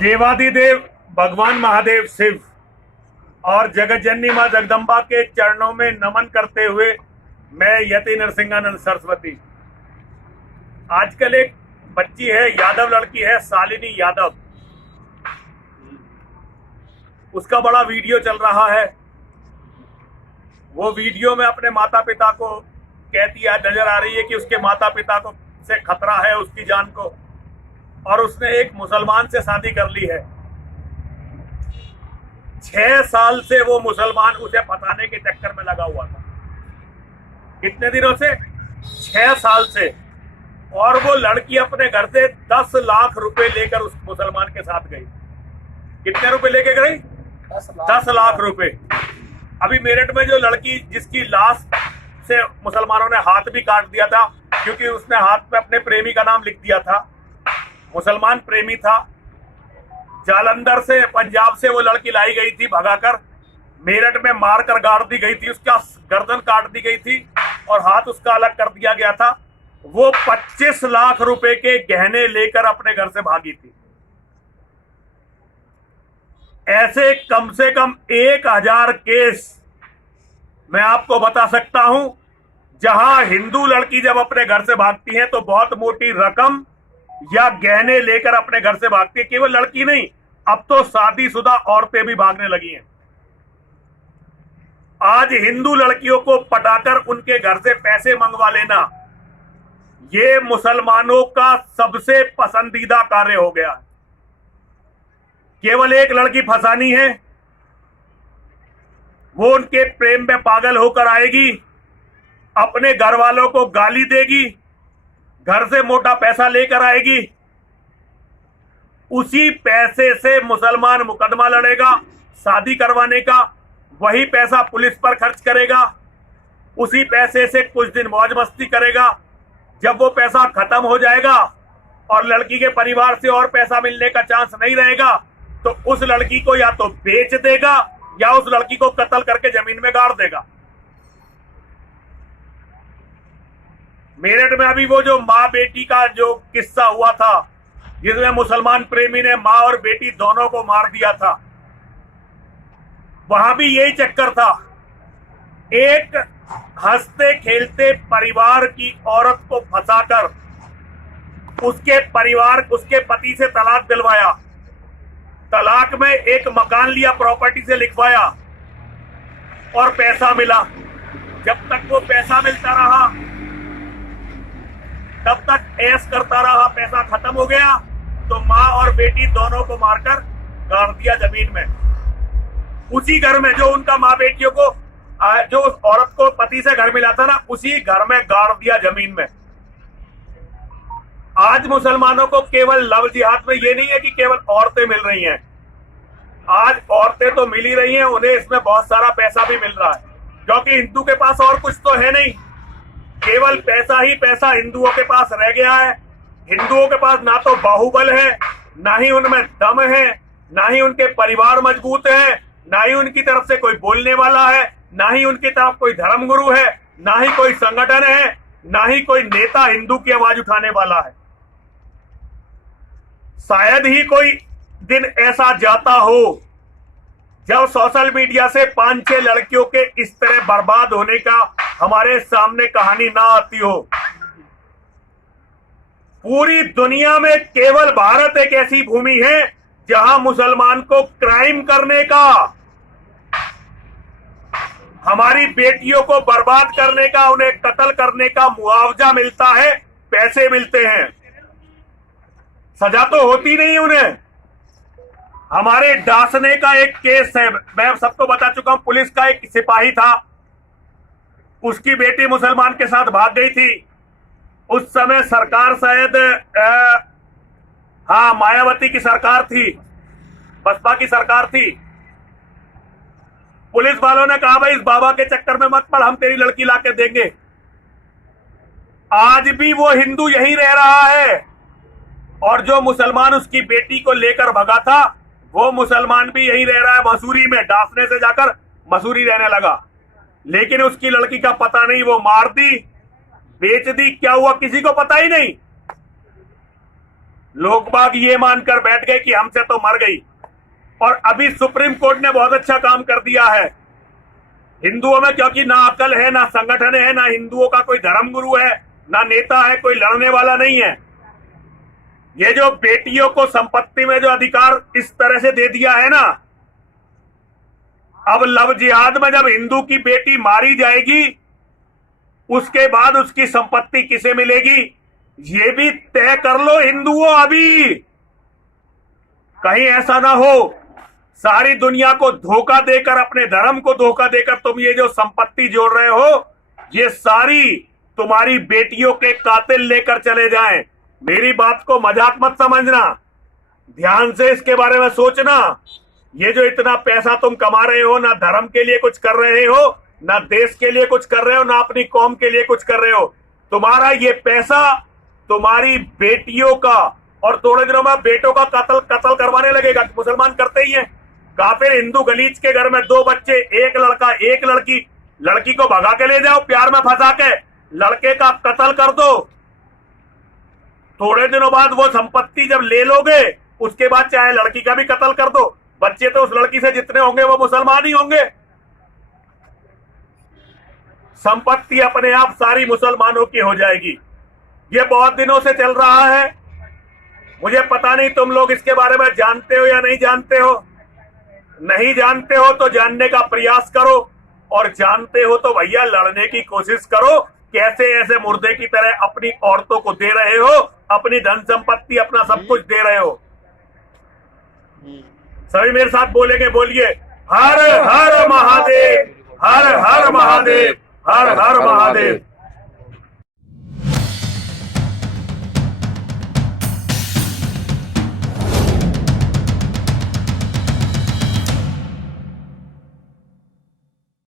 देवादिदेव भगवान महादेव शिव और जगत जननी मां जगदम्बा के चरणों में नमन करते हुए मैं यति नरसिंहानंद सरस्वती। आजकल एक बच्ची है, यादव लड़की है, शालिनी यादव, उसका बड़ा वीडियो चल रहा है। वो वीडियो में अपने माता पिता को कहती है, नजर आ रही है कि उसके माता पिता को से खतरा है उसकी जान को, और उसने एक मुसलमान से शादी कर ली है। 6 साल से वो मुसलमान उसे फंसाने के चक्कर में लगा हुआ था। कितने दिनों से? 6 साल से। और वो लड़की अपने घर से 10 लाख रुपए लेकर उस मुसलमान के साथ गई। कितने रुपए लेके गई? 10 लाख रुपए। अभी मेरठ में जो लड़की जिसकी लाश से मुसलमानों ने हाथ भी काट दिया था, क्योंकि उसने हाथ पे अपने प्रेमी का नाम लिख दिया था, मुसलमान प्रेमी था। जालंधर से, पंजाब से वो लड़की लाई गई थी भगाकर, मेरठ में मारकर गाड़ दी गई थी, उसका गर्दन काट दी गई थी और हाथ उसका अलग कर दिया गया था। वो 25 लाख रुपए के गहने लेकर अपने घर से भागी थी। ऐसे कम से कम 1000 केस मैं आपको बता सकता हूं, जहां हिंदू लड़की जब अपने घर से भागती है तो बहुत मोटी रकम या गहने लेकर अपने घर से भागती है। केवल लड़की नहीं, अब तो शादीशुदा औरतें भी भागने लगी हैं। आज हिंदू लड़कियों को पटाकर उनके घर से पैसे मंगवा लेना, ये मुसलमानों का सबसे पसंदीदा कार्य हो गया है। केवल एक लड़की फंसानी है, वो उनके प्रेम में पागल होकर आएगी, अपने घर वालों को गाली देगी, घर से मोटा पैसा लेकर आएगी, उसी पैसे से मुसलमान मुकदमा लड़ेगा शादी करवाने का, वही पैसा पुलिस पर खर्च करेगा, उसी पैसे से कुछ दिन मौज मस्ती करेगा। जब वो पैसा खत्म हो जाएगा और लड़की के परिवार से और पैसा मिलने का चांस नहीं रहेगा, तो उस लड़की को या तो बेच देगा या उस लड़की को कत्ल करके जमीन में गाड़ देगा। मेरठ में अभी वो जो माँ बेटी का जो किस्सा हुआ था, जिसमें मुसलमान प्रेमी ने माँ और बेटी दोनों को मार दिया था, वहां भी यही चक्कर था। एक हंसते खेलते परिवार की औरत को फंसाकर उसके पति से तलाक दिलवाया, तलाक में एक मकान लिया, प्रॉपर्टी से लिखवाया और पैसा मिला। जब तक वो पैसा मिलता रहा तब तक ऐश करता रहा। पैसा खत्म हो गया तो माँ और बेटी दोनों को मारकर गाड़ दिया जमीन में। उसी घर में जो उनका माँ बेटियों को, जो उस औरत को पति से घर मिला था ना, उसी घर में गाड़ दिया जमीन में। आज मुसलमानों को केवल लव जिहाद में ये नहीं है कि केवल औरतें मिल रही हैं, आज औरतें तो मिल ही रही हैं, उन्हें इसमें बहुत सारा पैसा भी मिल रहा है, क्योंकि हिंदू के पास और कुछ तो है नहीं, केवल पैसा ही पैसा हिंदुओं के पास रह गया है। हिंदुओं के पास ना तो बाहुबल है, ना ही उनमें दम है, ना ही उनके परिवार मजबूत है, ना ही उनकी तरफ से कोई बोलने वाला है, ना ही उनकी तरफ कोई धर्मगुरु है, ना ही कोई संगठन है, ना ही कोई नेता हिंदू की आवाज उठाने वाला है। शायद ही कोई दिन ऐसा जाता हो जब सोशल मीडिया से 5-6 लड़कियों के इस तरह बर्बाद होने का हमारे सामने कहानी ना आती हो। पूरी दुनिया में केवल भारत एक ऐसी भूमि है जहां मुसलमान को क्राइम करने का, हमारी बेटियों को बर्बाद करने का, उन्हें कत्ल करने का मुआवजा मिलता है, पैसे मिलते हैं, सजा तो होती नहीं उन्हें। हमारे डासने का एक केस है, मैं सबको बता चुका हूं। पुलिस का एक सिपाही था, उसकी बेटी मुसलमान के साथ भाग गई थी। उस समय सरकार शायद मायावती की सरकार थी, बसपा की सरकार थी। पुलिस वालों ने कहा, भाई इस बाबा के चक्कर में मत पड़, हम तेरी लड़की लाके देंगे। आज भी वो हिंदू यहीं रह रहा है, और जो मुसलमान उसकी बेटी को लेकर भगा था, वो मुसलमान भी यहीं रह रहा है, मसूरी में। डासने से जाकर मसूरी रहने लगा, लेकिन उसकी लड़की का पता नहीं, वो मार दी, बेच दी, क्या हुआ किसी को पता ही नहीं। लोग बाग ये मानकर बैठ गए कि हमसे तो मर गई। और अभी सुप्रीम कोर्ट ने बहुत अच्छा काम कर दिया है हिंदुओं में, क्योंकि ना अकल है, ना संगठन है, ना हिंदुओं का कोई धर्मगुरु है, ना नेता है, कोई लड़ने वाला नहीं है। ये जो बेटियों को संपत्ति में जो अधिकार इस तरह से दे दिया है ना, अब लव जिहाद में जब हिंदू की बेटी मारी जाएगी उसके बाद उसकी संपत्ति किसे मिलेगी ये भी तय कर लो हिंदुओं। अभी कहीं ऐसा ना हो सारी दुनिया को धोखा देकर, अपने धर्म को धोखा देकर तुम ये जो संपत्ति जोड़ रहे हो ये सारी तुम्हारी बेटियों के कातिल लेकर चले जाएं। मेरी बात को मजाक मत समझना, ध्यान से इसके बारे में सोचना। ये जो इतना पैसा तुम कमा रहे हो, ना धर्म के लिए कुछ कर रहे हो, ना देश के लिए कुछ कर रहे हो, ना अपनी कौम के लिए कुछ कर रहे हो। तुम्हारा ये पैसा तुम्हारी बेटियों का, और थोड़े दिनों में बेटों का कत्ल करवाने लगेगा। मुसलमान करते ही हैं। काफिर हिंदू गलीच के घर में 2 बच्चे, एक लड़का एक लड़की, लड़की को भगा के ले जाओ, प्यार में फंसा के लड़के का कत्ल कर दो। थोड़े दिनों बाद वो संपत्ति जब ले लोगे उसके बाद चाहे लड़की का भी कत्ल कर दो, बच्चे तो उस लड़की से जितने होंगे वो मुसलमान ही होंगे। संपत्ति अपने आप सारी मुसलमानों की हो जाएगी। ये बहुत दिनों से चल रहा है। मुझे पता नहीं तुम लोग इसके बारे में जानते हो या नहीं जानते हो। नहीं जानते हो तो जानने का प्रयास करो, और जानते हो तो भैया लड़ने की कोशिश करो। कैसे ऐसे मुर्दे की तरह अपनी औरतों को दे रहे हो, अपनी धन संपत्ति, अपना सब कुछ दे रहे हो। सभी मेरे साथ बोलेंगे, बोलिए हर हर महादेव, हर हर महादेव, हर हर महादेव।